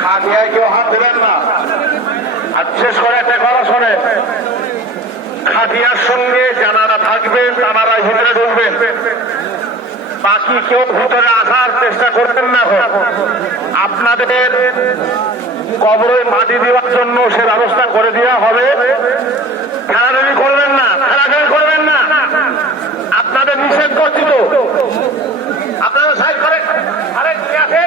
খাটিয়ায় কেউ হাত দেবেন না। আর বিশেষ করে একটা কথা শোনে, খাটিয়ার সঙ্গে যারা থাকবেন তারা ভিতরে ঢুকবেন, বাকি কেউ ভিতরে আসার চেষ্টা করবেন না। আপনাদের কবরে মাটি দেওয়ার জন্য সে ব্যবস্থা করে দেওয়া হবে। খেলাধুলি করবেন না, খেলাধুলি করবেন না, আপনাদের নিষেধ করছি তো। আপনারা সাইড করেন। আরে আছে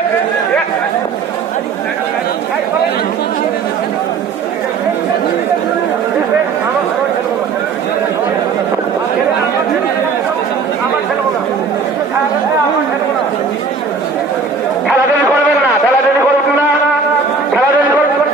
খেলাধুলি করবেন না, খেলাধুলি করবেন না, খেলাধুলি করবেন না।